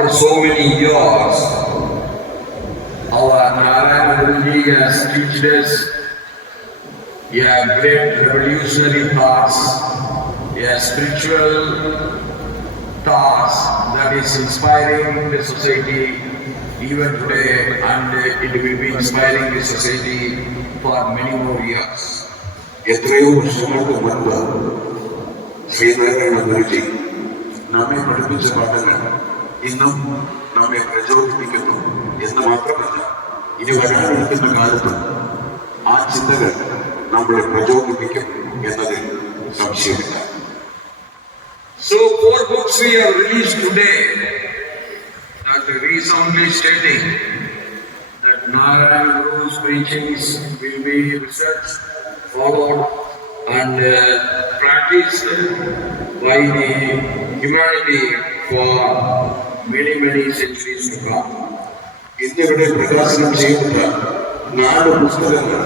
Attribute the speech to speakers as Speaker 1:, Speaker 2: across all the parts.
Speaker 1: after so many years, our Narayanji has teached us a great revolutionary task, a spiritual task that is inspiring the society even today and it will be inspiring the society for many more years.
Speaker 2: എത്രയോ വർഷങ്ങൾക്ക് മുൻപ് ശ്രീനാരായണ ഗുരുജി നമ്മെ പഠിപ്പിച്ച പാഠങ്ങൾ ಇನ್ನು ನಮಗೆ ಪ್ರಚೋದಿಸಬೇಕು എന്ന് മാത്രമല്ല ഇനി വരാനിരിക്കുന്ന കാലത്ത് ആ ചിന്തകൾ നമ്മളെ പ്രചോദിപ്പിക്കും എന്നതിൽ സംശയമില്ല
Speaker 1: So four books we have released today that resoundingly stating that Narayan Guru's preachings will be researched, followed and uh, practiced by the humanity for many, many centuries to come.
Speaker 2: ഇന്നിവിടെ പ്രകാശനം ചെയ്യപ്പെട്ട നാല് പുസ്തകങ്ങൾ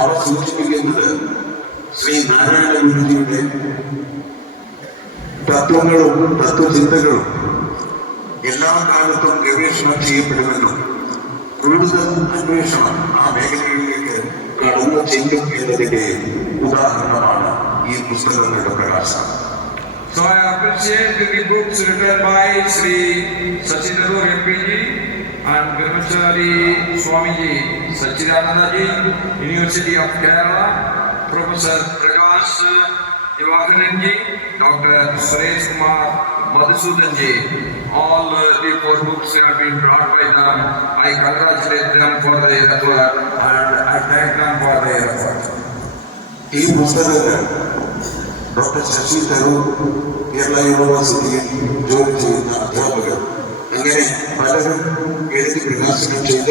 Speaker 2: അവ സൂചിപ്പിക്കുന്നത് ശ്രീ നാരായണ ഗുരുജിയുടെ തത്വങ്ങളും തത്വചിന്തകളും എല്ലാ കാലത്തും ഗവേഷണം ചെയ്യപ്പെടുമെന്നും കൂടുതൽ അന്വേഷണം ആ മേഖലകളിലേക്ക് കടന്നു ചെല്ലും എന്നതിന്റെ ഉദാഹരണമാണ് ഈ പുസ്തകങ്ങളുടെ പ്രകാശനം
Speaker 1: So I appreciate the books written by Sri Sachin Tharoor MPG and Brahmachari Swamiji Sachidanandaji, University of Kerala, Professor Prakash Divakananji, Dr. Suresh Kumar Madhusudanji. All the four books have been brought by them. I congratulate them for their effort and I thank them for their effort.
Speaker 2: ಈ ಪುಸ್ತಕದ doctor Shashi Tharoor Kerala യൂണിവേഴ്സിറ്റിയിൽ ജോലി ചെയ്യുന്ന അധ്യാപകർ അങ്ങനെ പലരും എഴുതി പ്രകാശനം ചെയ്ത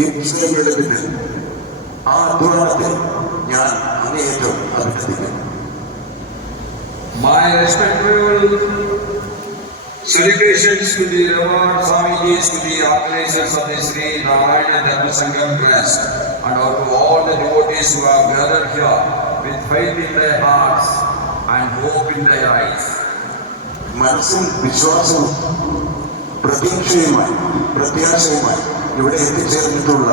Speaker 2: ഈ പുസ്തകങ്ങളുടെ പിന്നിൽ
Speaker 1: My respectful Salutations to the revered Swamiji's, to the organizers of the Sri Ramayana Dharma Sangam class, and to all the devotees who are gathered here with faith in their hearts and hope in their eyes.
Speaker 2: മനസ്സും വിശ്വാസവും പ്രതീക്ഷയുമായി പ്രത്യാശയുമായി ഇവിടെ എത്തിച്ചേർന്നിട്ടുള്ള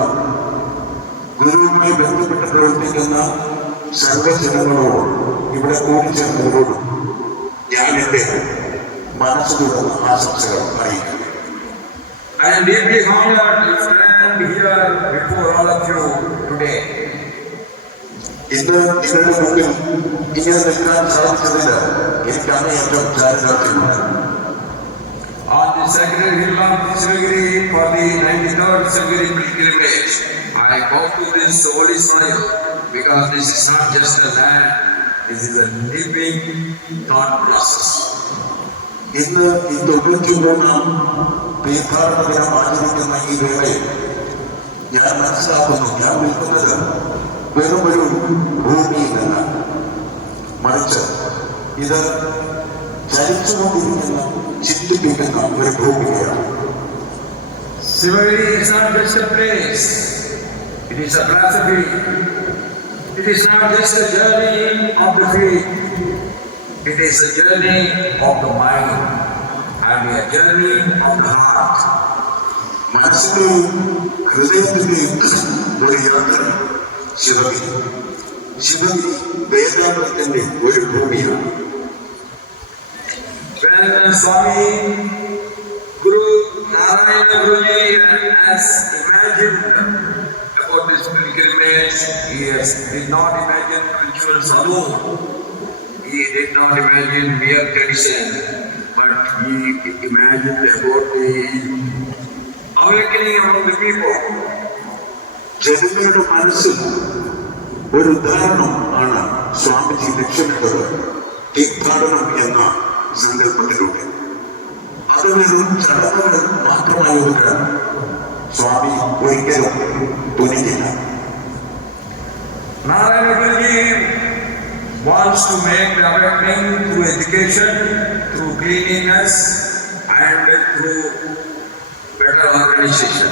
Speaker 2: ഗുരുവുമായി ബന്ധപ്പെട്ട് പ്രവർത്തിക്കുന്ന സർവജനങ്ങളോടും ഇവിടെ കൂടിച്ചേർന്നവരോടും ഞാൻ എൻ്റെ മനസ്സിലുള്ള ആശംസകൾ അറിയിക്കുന്നു
Speaker 1: I am deeply honored to stand here before all of you today.
Speaker 2: ഇന്ന് ഇവരുടെ മുമ്പിൽ ഇങ്ങനെ നിൽക്കാൻ സാധിച്ചതില്ല എനിക്കാണ് ഏറ്റവും ചാരിതാർത്ഥ്യമാണ്
Speaker 1: On the sacred hill of Sangri for the 93rd Sangri pilgrimage, I go to this holy soil because this is not just a land, this is a living thought process.
Speaker 2: ഇന്ന് ഇന്ന് ഉപയോഗിക്കുന്ന തീർത്ഥാടന ദിനം ആചരിക്കുന്ന ഈ വേളയിൽ ഞാൻ മനസ്സിലാക്കുന്നു ഞാൻ നിൽക്കുന്നത് വെറുമൊരു ഭൂമിയിലല്ല മറിച്ച് ഇത് ചലിച്ചുകൊണ്ടിരിക്കുന്ന ചിന്തിപ്പിക്കുന്ന ഒരു ഭൂമിയാണ്
Speaker 1: Similarly, it's not just a place. It is a philosophy. It is not just a journey of the feet. It is a journey of the mind and a journey of the heart.
Speaker 2: മനസ്സിലെയും ഹൃദയത്തിലെയും ഒരു യാത്ര ശിവൻ ശിവൻ വേദാന്തത്തിന്റെ ഒരു ഭൂമിയാണ്
Speaker 1: സ്വാമി ഗുരു Narayana Guruji has imagined about this pilgrimage. He has, did not imagine rituals alone. He did not imagine mere tradition, but he imagined about the awakening among the people.
Speaker 2: ജനങ്ങളുടെ മനസ്സിൽ ഒരു ഉദാഹരണം ആണ് സ്വാമിജി ലക്ഷ്യമിട്ടത് തീർത്ഥാടനം എന്ന സങ്കല്പത്തിലൂടെ അത് വെറും ചടങ്ങുകൾ മാത്രമായതുകൊണ്ട് സ്വാമി ഒരിക്കലും
Speaker 1: തുനിക്കില്ല wants to make development through education, through cleanliness, and through better organization.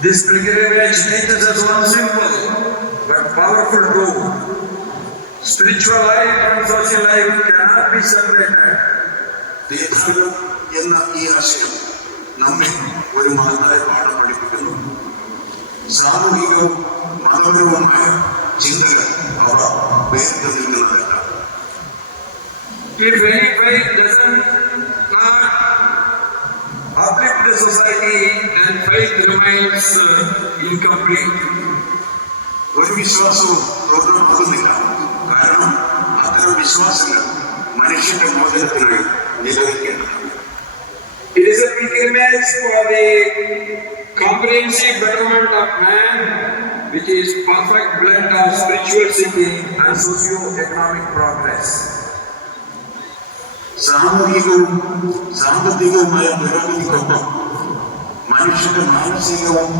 Speaker 1: This pilgrimage teaches us one simple but powerful truth. Spiritual life and social life cannot be separated.
Speaker 2: ദേഹാലം എന്ന ഈ സാമൂഹികവും മതപരവുമായ ചിന്തകൾ അവ വേർതിരിക്കുന്നതല്ല
Speaker 1: If any the society and faith uh, remains incomplete.
Speaker 2: ഒരു വിശ്വാസവും കാരണം അത്തരം വിശ്വാസങ്ങൾ മനുഷ്യന്റെ മോചനത്തിനായി നിലനിൽക്കേണ്ടതാണ്
Speaker 1: It is a pilgrimage for the comprehensive development of man, which is perfect blend of spirituality and socio-economic progress.
Speaker 2: സാമൂഹികവും സാമ്പത്തികവുമായ പുരോഗതിക്കൊപ്പം മനുഷ്യന്റെ മാനസികവും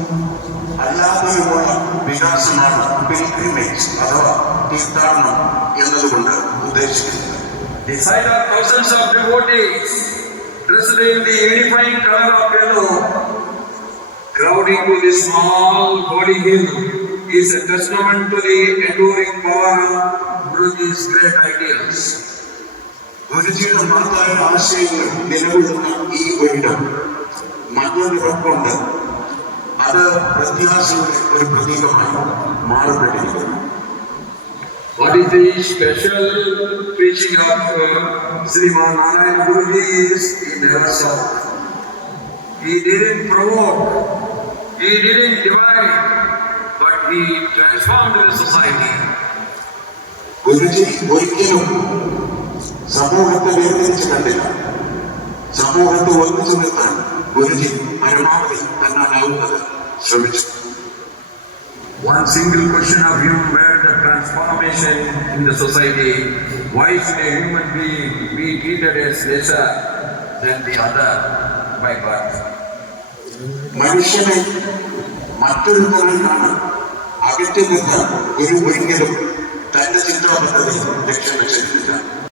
Speaker 2: അല്ലാതെയുമുള്ള വികാസമാണ് പിൽഗ്രിമേജ് അഥവാ തീർത്ഥാടനം എന്നതുകൊണ്ട് ഉദ്ദേശിക്കുന്നത്
Speaker 1: The sight of thousands of devotees dressed in the unifying color of yellow crowding to the small holy hill is a testament to the enduring power of these great ideals.
Speaker 2: നൂറ്റിയുടെ മഹത്തായ ആശയങ്ങൾ നിലകൊള്ളുന്ന ഈ വീട് മറ്റൊരു ഉറപ്പുണ്ട് അത് പ്രത്യാശയുടെ ഒരു പ്രതീകമായി മാറിക്കൊണ്ടിരിക്കുന്നു
Speaker 1: What is the special preaching of uh, Sriman Narayan Guruji is in never saw. He didn't provoke, he didn't divide, but he transformed the society.
Speaker 2: Guruji സമൂഹത്തെ വേർതിരിച്ച് കണ്ടില്ല സമൂഹത്തെ ഒന്നിച്ചു നിർത്താൻ ഗുരുജി പരമാവധി തന്നാലാവുന്നത് ശ്രമിച്ചു
Speaker 1: One single question of you where the transformation in the society, why should a human being be treated as lesser than the other by birth?
Speaker 2: മനുഷ്യനെ മറ്റൊരു തലത്തിലാണ് അകറ്റി നിന്ന് ഗുരു ഒരിക്കലും തന്റെ ചിന്താപദ്ധതി ലക്ഷ്യം വെച്ചിട്ടില്ല